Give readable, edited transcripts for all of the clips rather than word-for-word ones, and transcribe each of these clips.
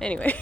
Anyway.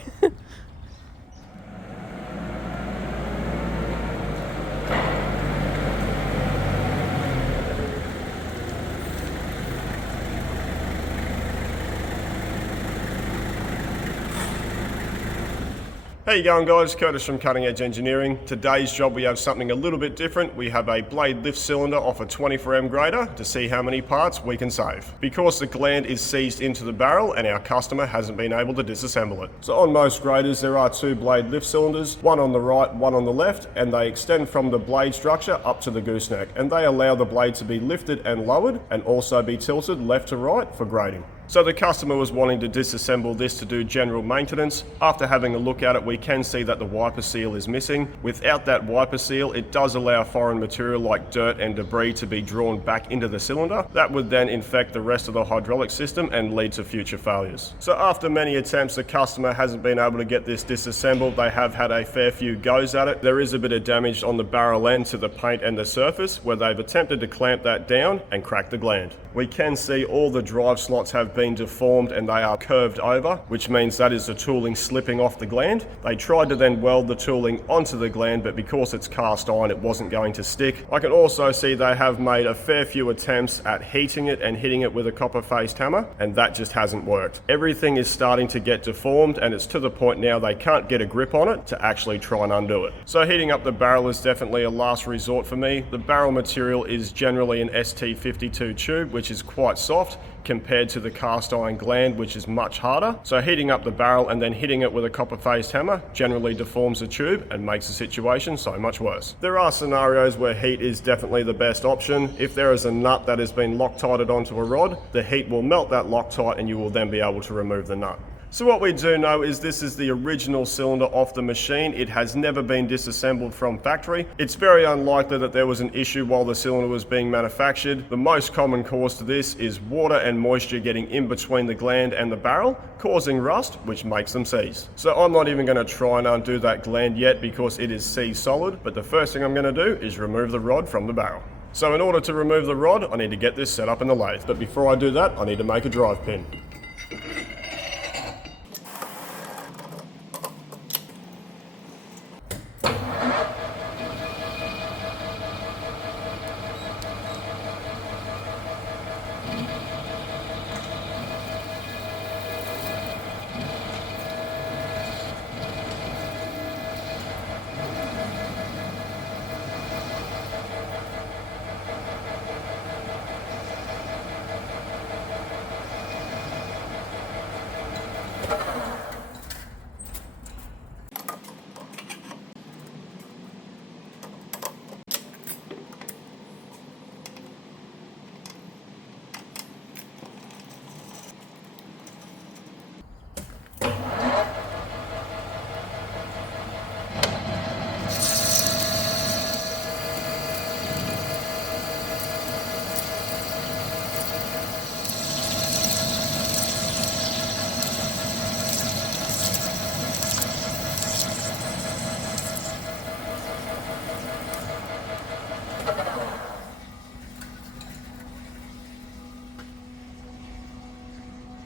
How you going, guys? Curtis from Cutting Edge Engineering. Today's job we have something a little bit different. We have a blade lift cylinder off a 24M grader to see how many parts we can save. Because the gland is seized into the barrel and our customer hasn't been able to disassemble it. So on most graders there are two blade lift cylinders, one on the right, one on the left, and they extend from the blade structure up to the gooseneck, and they allow the blade to be lifted and lowered and also be tilted left to right for grading. So the customer was wanting to disassemble this to do general maintenance. After having a look at it, we can see that the wiper seal is missing. Without that wiper seal, it does allow foreign material like dirt and debris to be drawn back into the cylinder. That would then infect the rest of the hydraulic system and lead to future failures. So after many attempts, the customer hasn't been able to get this disassembled. They have had a fair few goes at it. There is a bit of damage on the barrel end to the paint and the surface where they've attempted to clamp that down and crack the gland. We can see all the drive slots have been deformed and they are curved over, which means that is the tooling slipping off the gland. They tried to then weld the tooling onto the gland, but because it's cast iron, it wasn't going to stick. I can also see they have made a fair few attempts at heating it and hitting it with a copper-faced hammer, and that just hasn't worked. Everything is starting to get deformed, and it's to the point now they can't get a grip on it to actually try and undo it. So heating up the barrel is definitely a last resort for me. The barrel material is generally an ST52 tube, which is quite soft compared to the cast iron gland, which is much harder. So heating up the barrel and then hitting it with a copper-faced hammer generally deforms the tube and makes the situation so much worse. There are scenarios where heat is definitely the best option. If there is a nut that has been Loctited onto a rod, the heat will melt that Loctite and you will then be able to remove the nut. So what we do know is this is the original cylinder off the machine. It has never been disassembled from factory. It's very unlikely that there was an issue while the cylinder was being manufactured. The most common cause to this is water and moisture getting in between the gland and the barrel, causing rust, which makes them seize. So I'm not even going to try and undo that gland yet because it is seized solid, but the first thing I'm going to do is remove the rod from the barrel. So in order to remove the rod, I need to get this set up in the lathe. But before I do that, I need to make a drive pin.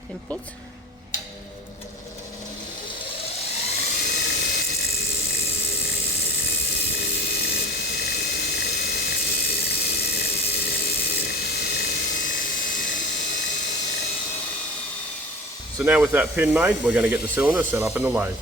Pimples. So now with that pin made, we're going to get the cylinder set up in the lathe.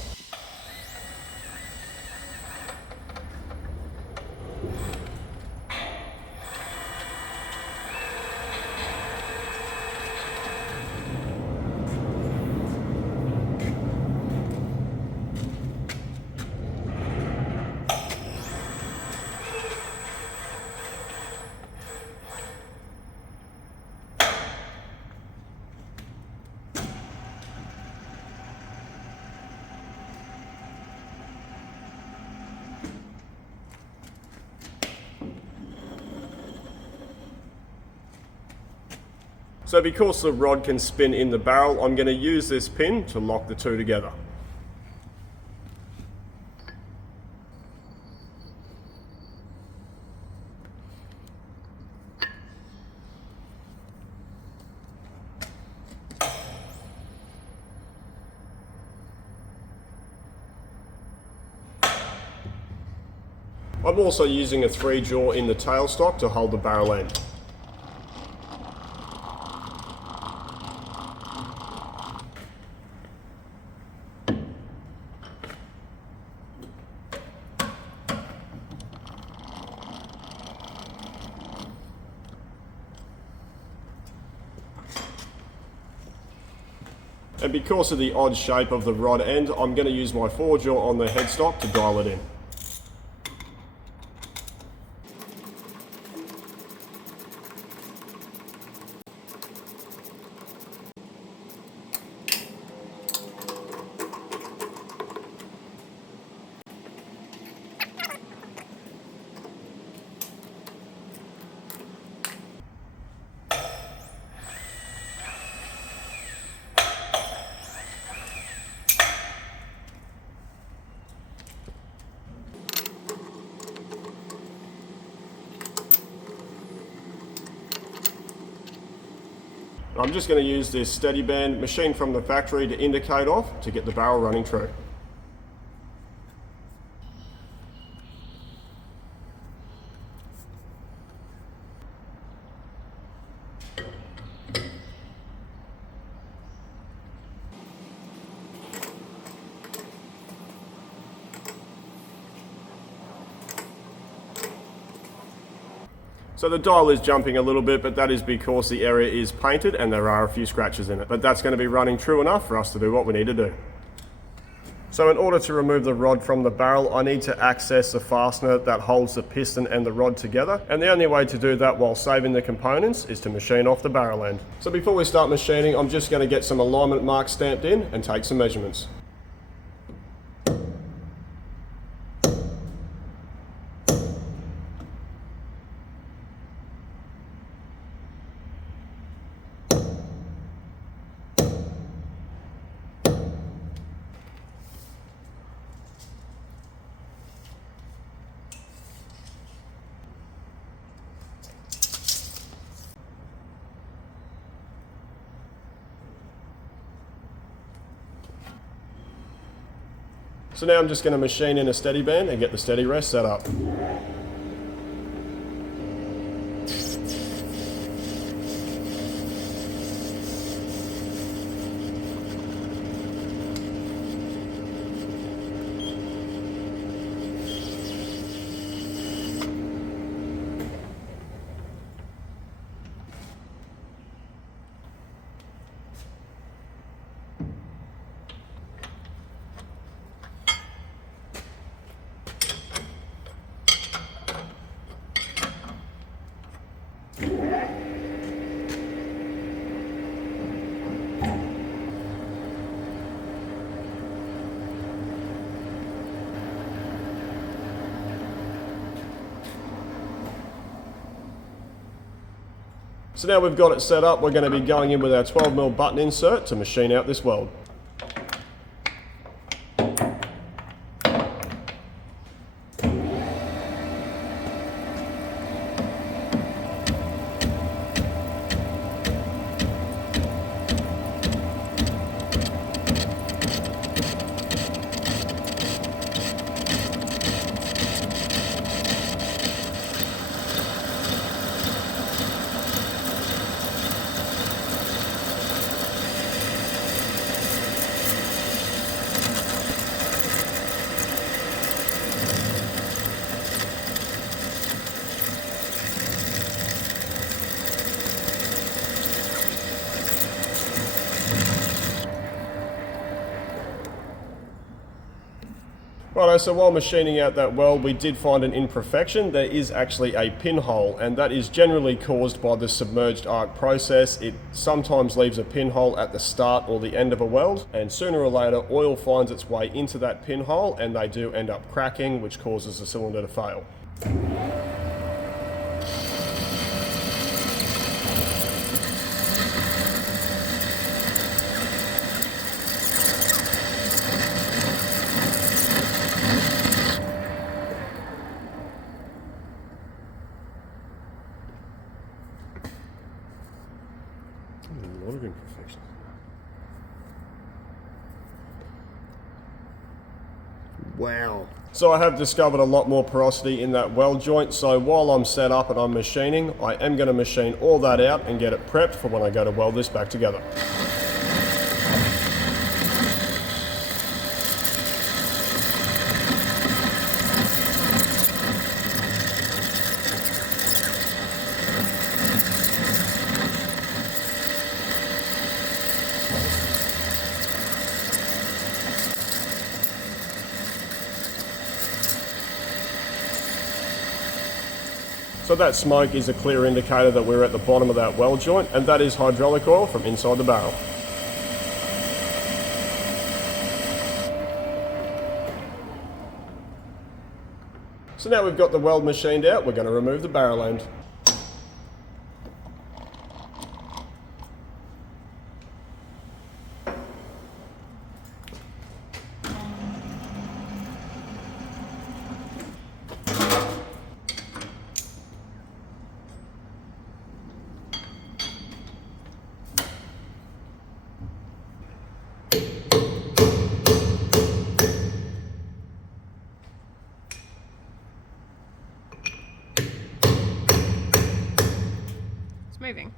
So because the rod can spin in the barrel, I'm going to use this pin to lock the two together. I'm also using a 3-jaw in the tailstock to hold the barrel end. And because of the odd shape of the rod end, I'm going to use my 4-jaw on the headstock to dial it in. I'm just going to use this steady band machine from the factory to indicate off to get the barrel running true. So the dial is jumping a little bit, but that is because the area is painted and there are a few scratches in it. But that's going to be running true enough for us to do what we need to do. So in order to remove the rod from the barrel, I need to access the fastener that holds the piston and the rod together. And the only way to do that while saving the components is to machine off the barrel end. So before we start machining, I'm just going to get some alignment marks stamped in and take some measurements. So now I'm just going to machine in a steady band and get the steady rest set up. So now we've got it set up, we're going to be going in with our 12mm button insert to machine out this weld. Righto, so while machining out that weld, we did find an imperfection. There is actually a pinhole, and that is generally caused by the submerged arc process. It sometimes leaves a pinhole at the start or the end of a weld, and sooner or later oil finds its way into that pinhole and they do end up cracking, which causes the cylinder to fail. A lot of imperfections. Wow. So I have discovered a lot more porosity in that weld joint, so while I'm set up and I'm machining, I am going to machine all that out and get it prepped for when I go to weld this back together. So that smoke is a clear indicator that we're at the bottom of that weld joint, and that is hydraulic oil from inside the barrel. So now we've got the weld machined out, we're going to remove the barrel end. Moving.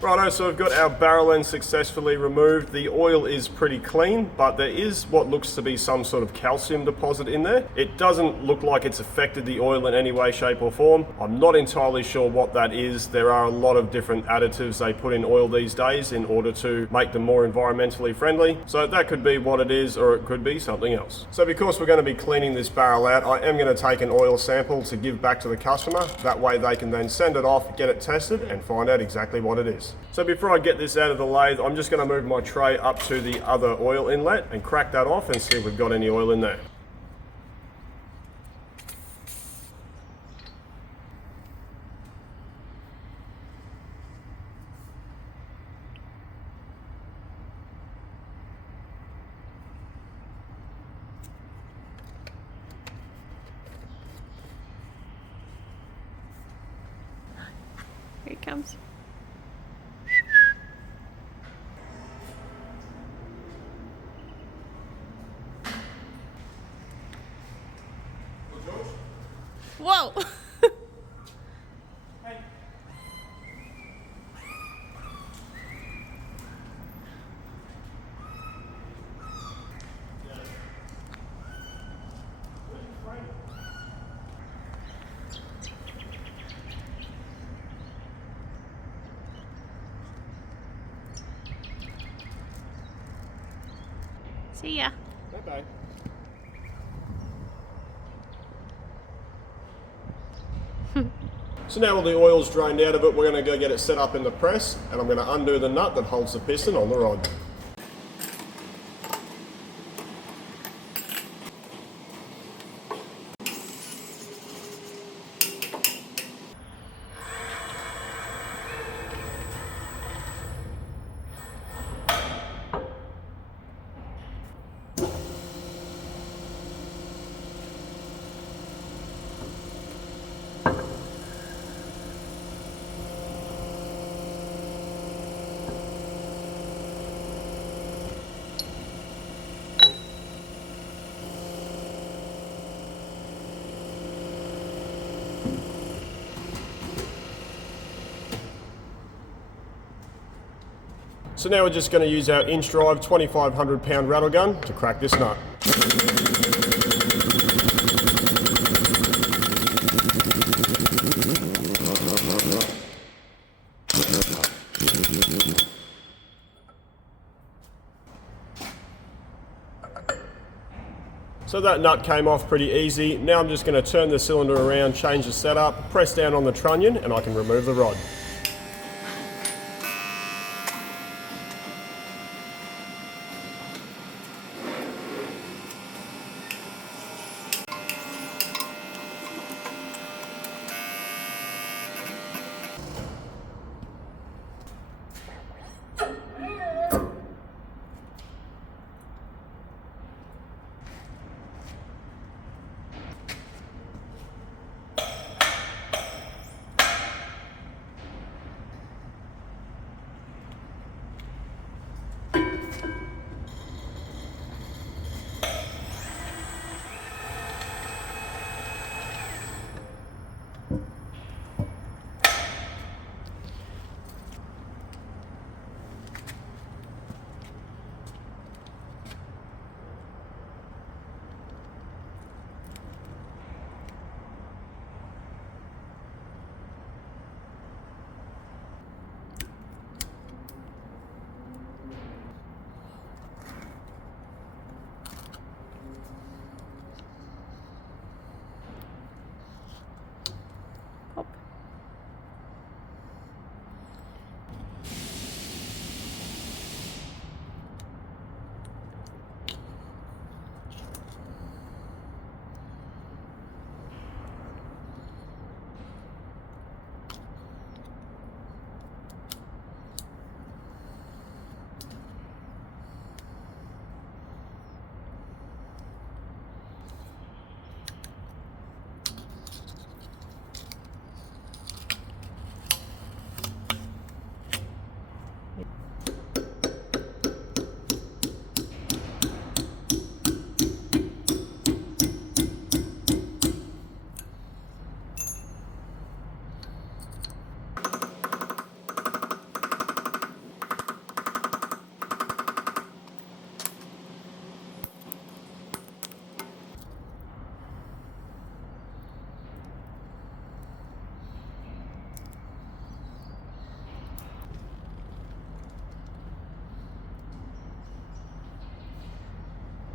Righto, so we've got our barrel end successfully removed. The oil is pretty clean, but there is what looks to be some sort of calcium deposit in there. It doesn't look like it's affected the oil in any way, shape or form. I'm not entirely sure what that is. There are a lot of different additives they put in oil these days in order to make them more environmentally friendly. So that could be what it is, or it could be something else. So because we're going to be cleaning this barrel out, I am going to take an oil sample to give back to the customer. That way they can then send it off, get it tested and find out exactly what it is. So before I get this out of the lathe, I'm just going to move my tray up to the other oil inlet and crack that off and see if we've got any oil in there. Here he comes. Whoa! See ya. Bye-bye. So now all the oil's drained out of it, we're going to go get it set up in the press, and I'm going to undo the nut that holds the piston on the rod. So now we're just going to use our inch drive 2,500 pound rattle gun to crack this nut. So that nut came off pretty easy. Now I'm just going to turn the cylinder around, change the setup, press down on the trunnion, and I can remove the rod.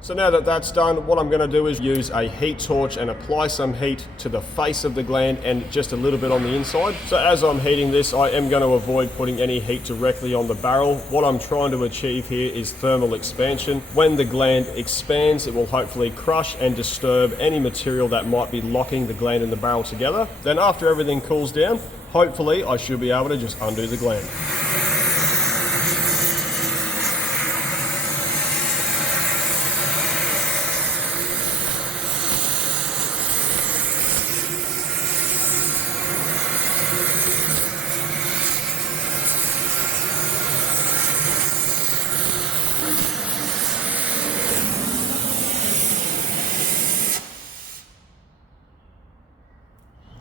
So now that that's done, what I'm going to do is use a heat torch and apply some heat to the face of the gland and just a little bit on the inside. So as I'm heating this, I am going to avoid putting any heat directly on the barrel. What I'm trying to achieve here is thermal expansion. When the gland expands, it will hopefully crush and disturb any material that might be locking the gland and the barrel together. Then after everything cools down, hopefully I should be able to just undo the gland.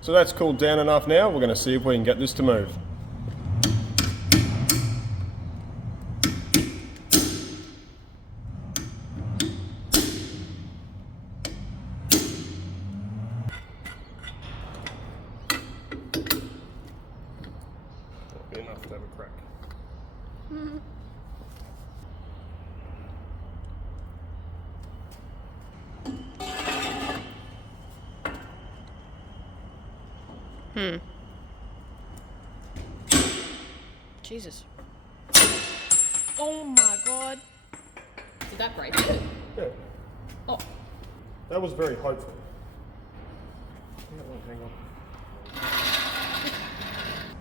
So that's cooled down enough now. We're going to see if we can get this to move. That'll be enough to have a crack. Jesus. Oh my God. Did that break it? Yeah. Oh. That was very hopeful. Hang on.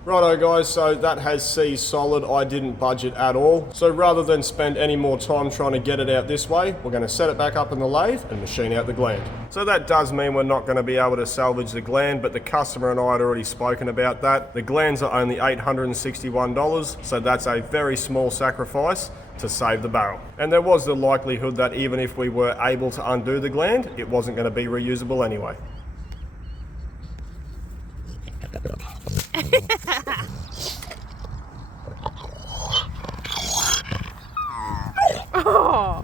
Righto guys, so that has seized solid. I didn't budge it at all. So rather than spend any more time trying to get it out this way, we're going to set it back up in the lathe and machine out the gland. So that does mean we're not going to be able to salvage the gland, but the customer and I had already spoken about that. The glands are only $861, so that's a very small sacrifice to save the barrel. And there was the likelihood that even if we were able to undo the gland, it wasn't going to be reusable anyway. Oh.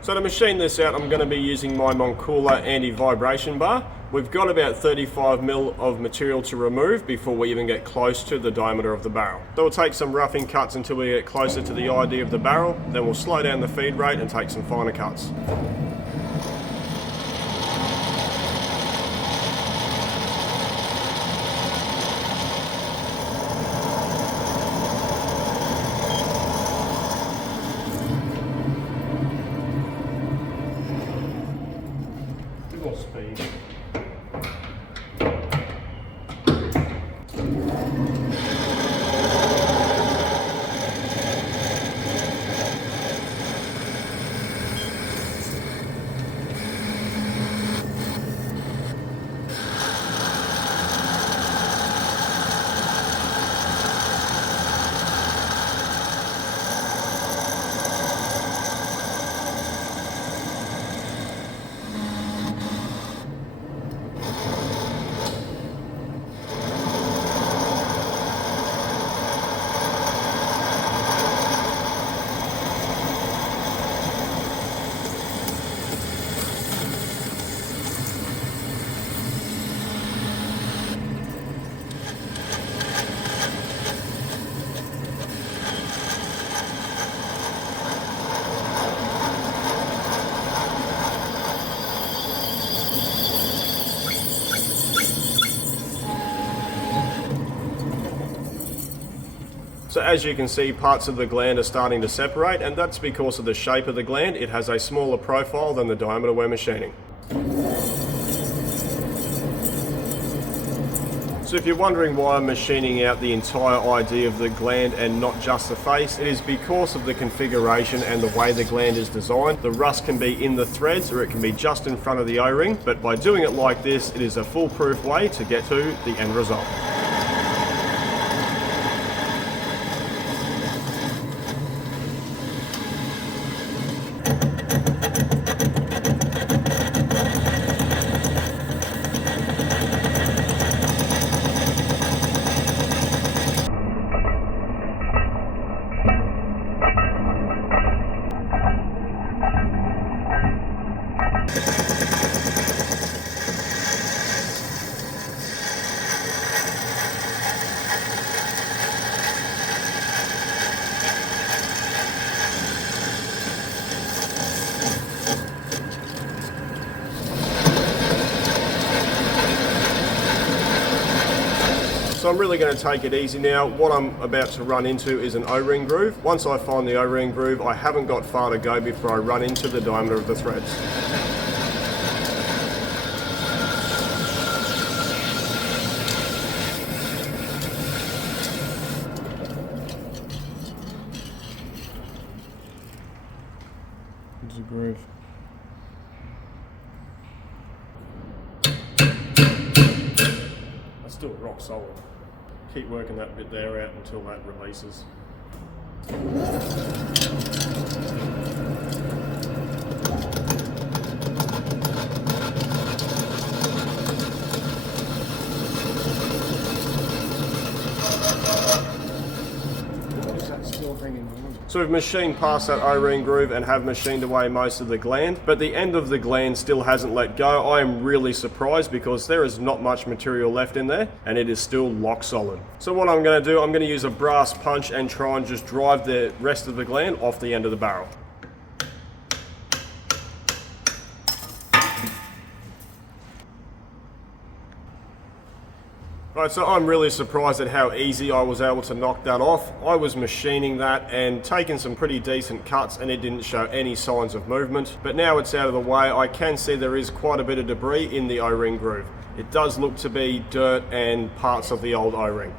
So to machine this out, I'm going to be using my Moncooler anti-vibration bar. We've got about 35 mil of material to remove before we even get close to the diameter of the barrel. So we'll take some roughing cuts until we get closer to the ID of the barrel, then we'll slow down the feed rate and take some finer cuts. More speed. So as you can see, parts of the gland are starting to separate, and that's because of the shape of the gland. It has a smaller profile than the diameter we're machining. So if you're wondering why I'm machining out the entire idea of the gland and not just the face, it is because of the configuration and the way the gland is designed. The rust can be in the threads or it can be just in front of the O-ring, but by doing it like this, it is a foolproof way to get to the end result. So I'm really going to take it easy now. What I'm about to run into is an O-ring groove. Once I find the O-ring groove, I haven't got far to go before I run into the diameter of the threads. There's a groove. That's still rock solid. Keep working that bit there out until that releases. So we've machined past that O-ring groove and have machined away most of the gland, but the end of the gland still hasn't let go. I am really surprised because there is not much material left in there and it is still lock solid. So what I'm going to do, I'm going to use a brass punch and try and just drive the rest of the gland off the end of the barrel. Right, so I'm really surprised at how easy I was able to knock that off. I was machining that and taking some pretty decent cuts and it didn't show any signs of movement. But now it's out of the way, I can see there is quite a bit of debris in the O-ring groove. It does look to be dirt and parts of the old O-ring.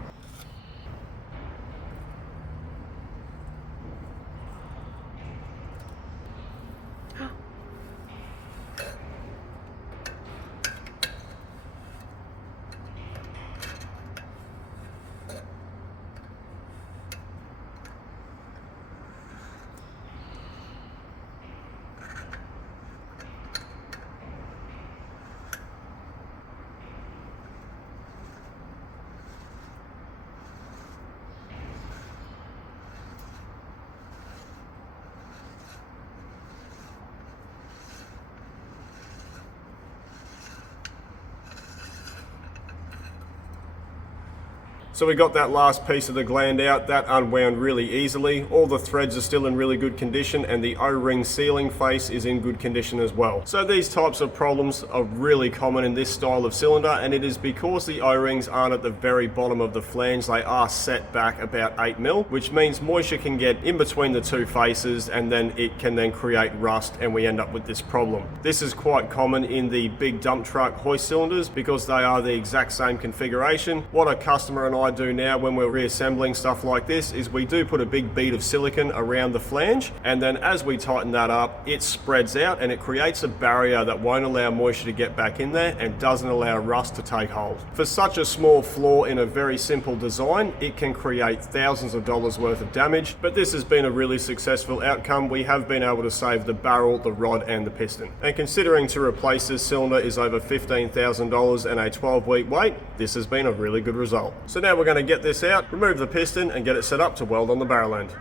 So we got that last piece of the gland out, that unwound really easily. All the threads are still in really good condition and the O-ring sealing face is in good condition as well. So these types of problems are really common in this style of cylinder, and it is because the O-rings aren't at the very bottom of the flange. They are set back about 8mm, which means moisture can get in between the two faces and then it can then create rust and we end up with this problem. This is quite common in the big dump truck hoist cylinders because they are the exact same configuration. What a customer and I do now when we're reassembling stuff like this is we do put a big bead of silicone around the flange, and then as we tighten that up, it spreads out and it creates a barrier that won't allow moisture to get back in there and doesn't allow rust to take hold. For such a small flaw in a very simple design, it can create thousands of dollars worth of damage, but this has been a really successful outcome. We have been able to save the barrel, the rod and the piston. And considering to replace this cylinder is over $15,000 and a 12-week wait, this has been a really good result. So now we're going to get this out, remove the piston and get it set up to weld on the barrel end.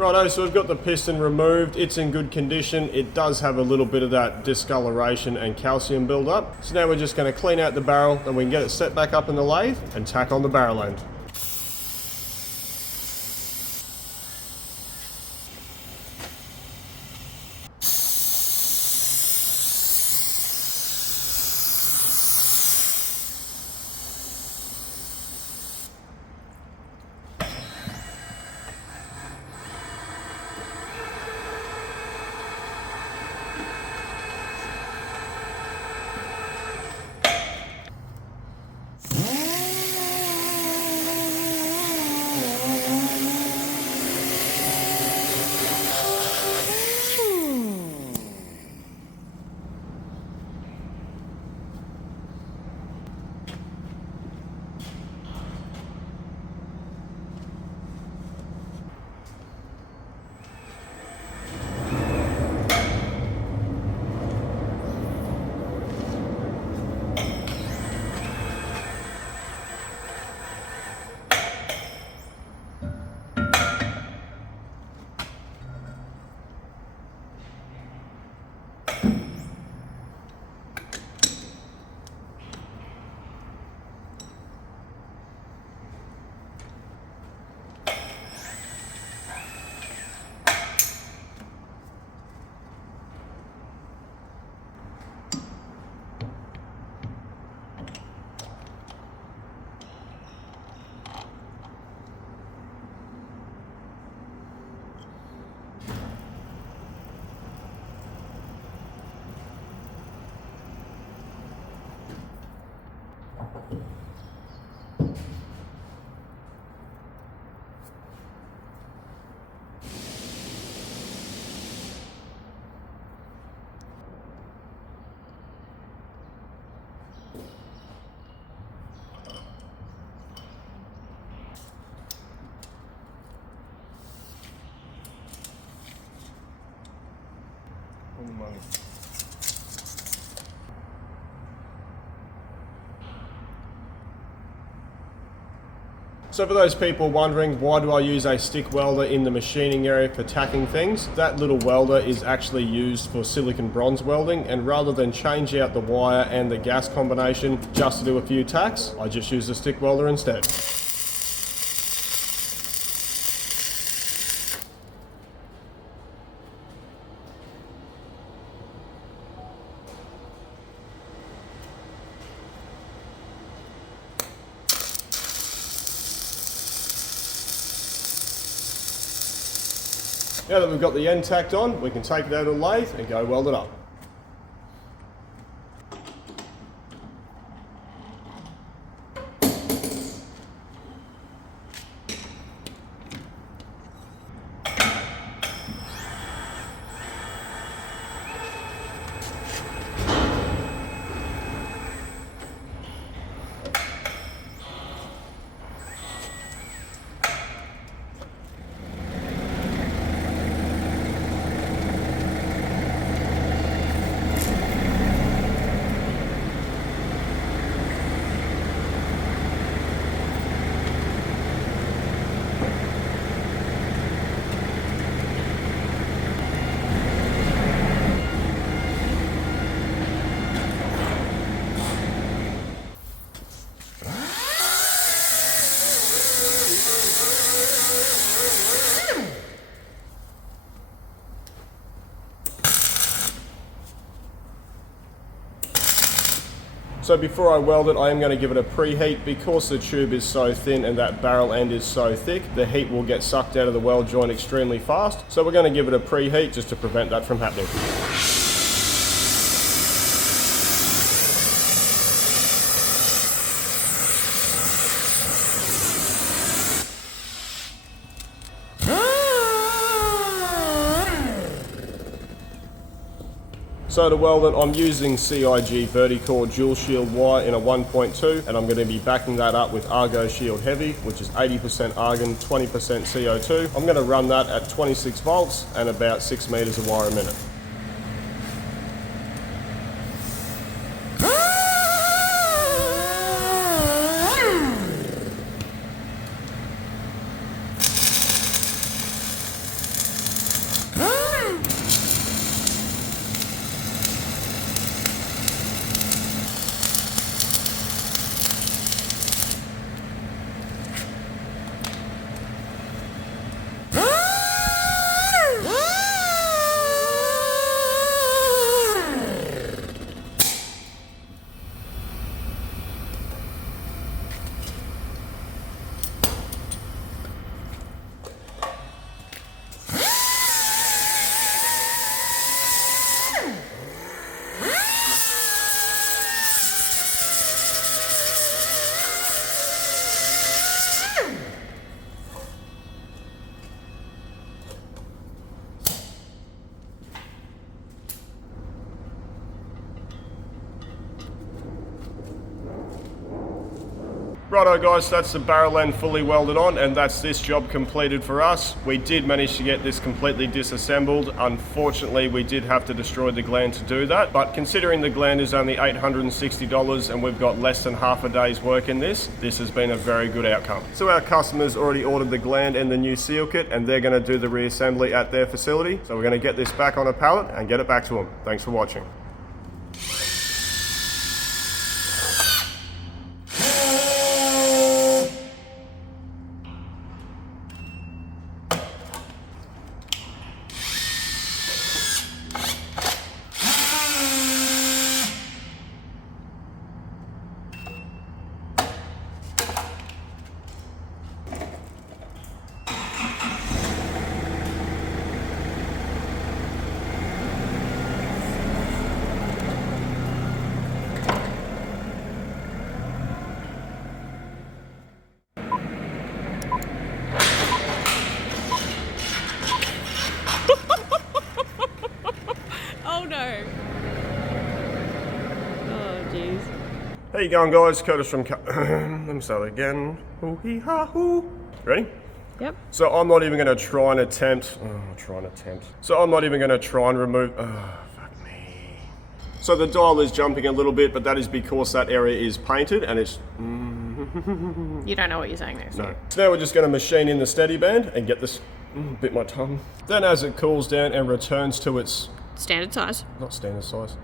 Righto, so we've got the piston removed. It's in good condition. It does have a little bit of that discoloration and calcium build-up. So now we're just going to clean out the barrel, then we can get it set back up in the lathe and tack on the barrel end. So for those people wondering, why do I use a stick welder in the machining area for tacking things? That little welder is actually used for silicon bronze welding, and rather than change out the wire and the gas combination just to do a few tacks, I just use a stick welder instead. Now that we've got the end tacked on, we can take it out of the lathe and go weld it up. So before I weld it, I am going to give it a preheat. Because the tube is so thin and that barrel end is so thick, the heat will get sucked out of the weld joint extremely fast. So we're going to give it a preheat just to prevent that from happening. So to weld it, I'm using CIG Verticore dual shield wire in a 1.2, and I'm going to be backing that up with Argo Shield Heavy, which is 80% argon, 20% CO2. I'm going to run that at 26 volts and about 6 meters of wire a minute. Righto guys, that's the barrel end fully welded on, and that's this job completed for us. We did manage to get this completely disassembled. Unfortunately, we did have to destroy the gland to do that, but considering the gland is only $860 and we've got less than half a day's work in this has been a very good outcome. So our customers already ordered the gland and the new seal kit, and they're going to do the reassembly at their facility. So we're going to get this back on a pallet and get it back to them. Thanks for watching. Oh no. Oh jeez. How you going guys? Curtis from let me start again. Hoo-hee-ha-hoo. Ready? Yep. So I'm not even going to try and attempt. So I'm not even going to try and remove. Oh, fuck me. So the dial is jumping a little bit, but that is because that area is painted and it's. You don't know what you're saying there. No. So now we're just going to machine in the steady band and get this. Bit my tongue. Then as it cools down and returns to its. Standard size. Not standard size.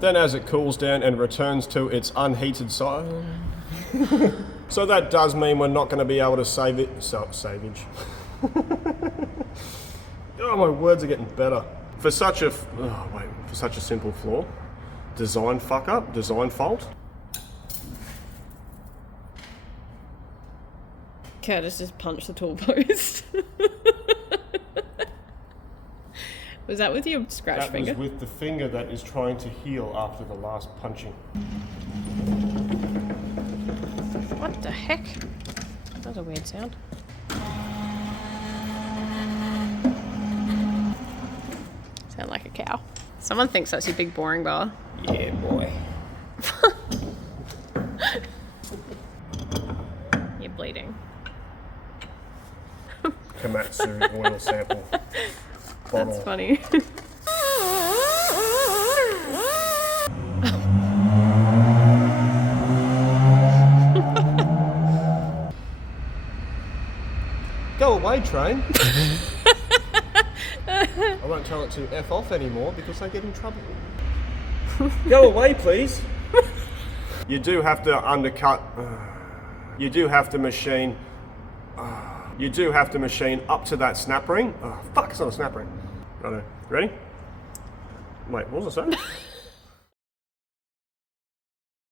Then as it cools down and returns to its unheated size. So that does mean we're not going to be able to save it. Savage. Oh, my words are getting better. For such a simple flaw, design fuck up, design fault. Curtis just punched the tool post. Was that with your scratch finger? That was with the finger that is trying to heal after the last punching. What the heck? That was a weird sound. Sound like a cow. Someone thinks that's your big boring bar. Yeah, boy. You're bleeding. Komatsu oil sample. Bottle. That's funny. Go away, train. I won't tell it to F off anymore because I get in trouble. Go away, please. You do have to undercut. You do have to machine. You do have to machine up to that snap ring. Oh, fuck, it's not a snap ring. Righto. Ready? Wait, what was I saying?